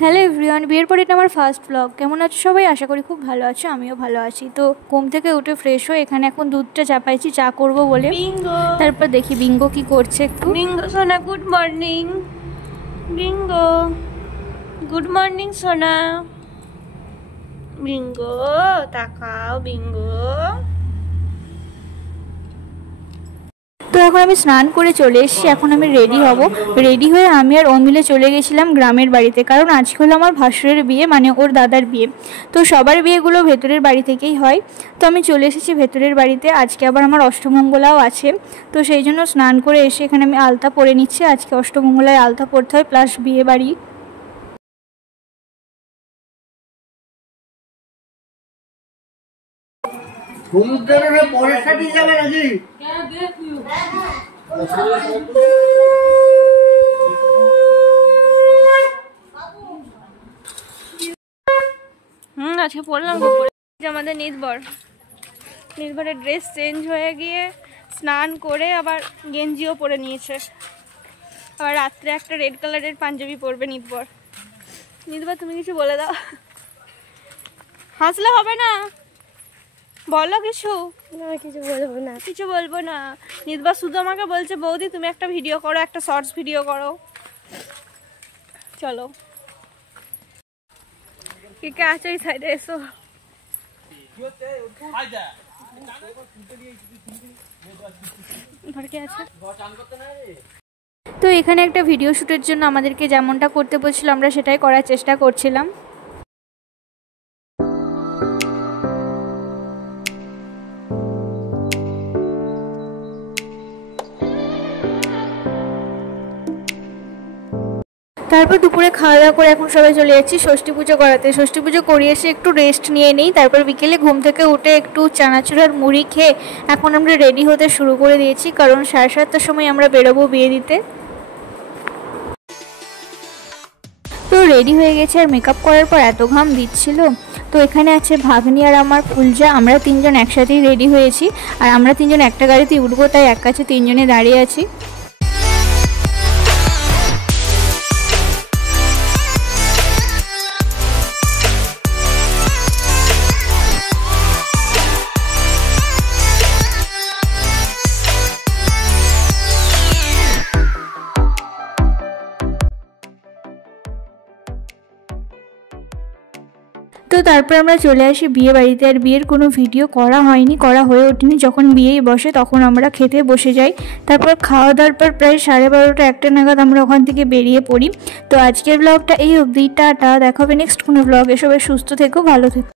Hello everyone, বিয়ের পরে এটা আমার ফার্স্ট ব্লগ। কেমন আছো সবাই? আশা করি খুব ভালো আছো, আমিও ভালো আছি। তো ঘুম থেকে উঠে ফ্রেশ হয়ে এখানে এখন দুধটা চাপাইছি চা করব বলে। তারপর দেখি বিঙ্গো কি করছে। একটু বিঙ্গো সোনা, good morning. Bingo, good morning সোনা। বিঙ্গো তাকাও বিঙ্গো। তো এখন আমি স্নান করে চলে এসেছি, এখন আমি রেডি হব। রেডি হয়ে আমি আর ও মিলে চলে গেছিলাম গ্রামের বাড়িতে, কারণ আজকে হলো আমার ভাসুরের বিয়ে, মানে ওর দাদার বিয়ে। তো সবার বিয়েগুলো ভেতরের বাড়ি থেকেই হয়। তো আমি চলে এসেছি ভেতরের বাড়িতে। আজকে আবার আমার অষ্টমঙ্গলাও আছে, তো সেই জন্য স্নান করে এসে এখানে আমি আলতা পরে নিচ্ছি। আজকে অষ্টমঙ্গলায় আলতা পরতে হয়, প্লাস বিয়ে বাড়ি। আজকে পড়লাম আমাদের নির্ভরের ড্রেস চেঞ্জ হয়ে গিয়ে স্নান করে আবার গেঞ্জিও পরে নিয়েছে। আবার রাত্রে একটা রেড কালারের পাঞ্জাবি পরবে নির্ভর। তুমি কিছু বলে দাও, হাসলে হবে না, বলো কিছু। কিছু বলবো না। নির্ভর শুধু আমাকে বলছে বৌদি তুমি একটা ভিডিও করো, একটা শর্টস ভিডিও করো। চলো কে আছো এই সাইডে, এসো। তো এখানে একটা ভিডিও শ্যুটের জন্য আমাদেরকে যেমনটা করতে বলছিল আমরা সেটাই করার চেষ্টা করছিলাম। তারপর দুপুরে খাওয়া দাওয়া করে এখন সবাই চলে যাচ্ছি ষষ্ঠী পুজো করাতে। ষষ্ঠী পুজো করিয়ে এসে একটু রেস্ট নিয়ে নিই। তারপর বিকেলে ঘুম থেকে উঠে একটু চানাচুর আর মুড়ি খেয়ে এখন আমরা রেডি হতে শুরু করে দিয়েছি, কারণ 7:30টার সময় আমরা বেরোবো বিয়ে দিতে। তো রেডি হয়ে গেছে, আর মেকআপ করার পর এত ঘাম দিচ্ছিল। তো এখানে আছে ভাগ্নি আর আমার ফুলজা, আমরা তিনজন একসাথেই রেডি হয়েছি। আর আমরা তিনজন একটা গাড়িতেই উঠবো, তাই এক কাছে তিনজনে দাঁড়িয়ে আছি। তো তারপর আমরা চলে আসি বিয়ে বাড়িতে। আর বিয়ের কোনো ভিডিও করা হয়নি, করা হয়ে ওঠেনি। যখন বিয়েই বসে তখন আমরা খেতে বসে যাই। তারপর খাওয়া দাওয়ার পর প্রায় 12:30 একটা নাগাদ আমরা ওখান থেকে বেরিয়ে পড়ি। তো আজকের ব্লগটা এই অবধি, টাটা। দেখা হবে নেক্সট কোনো ব্লগে। সবাই সুস্থ থেকো, ভালো থেকো।